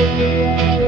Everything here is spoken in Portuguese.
Música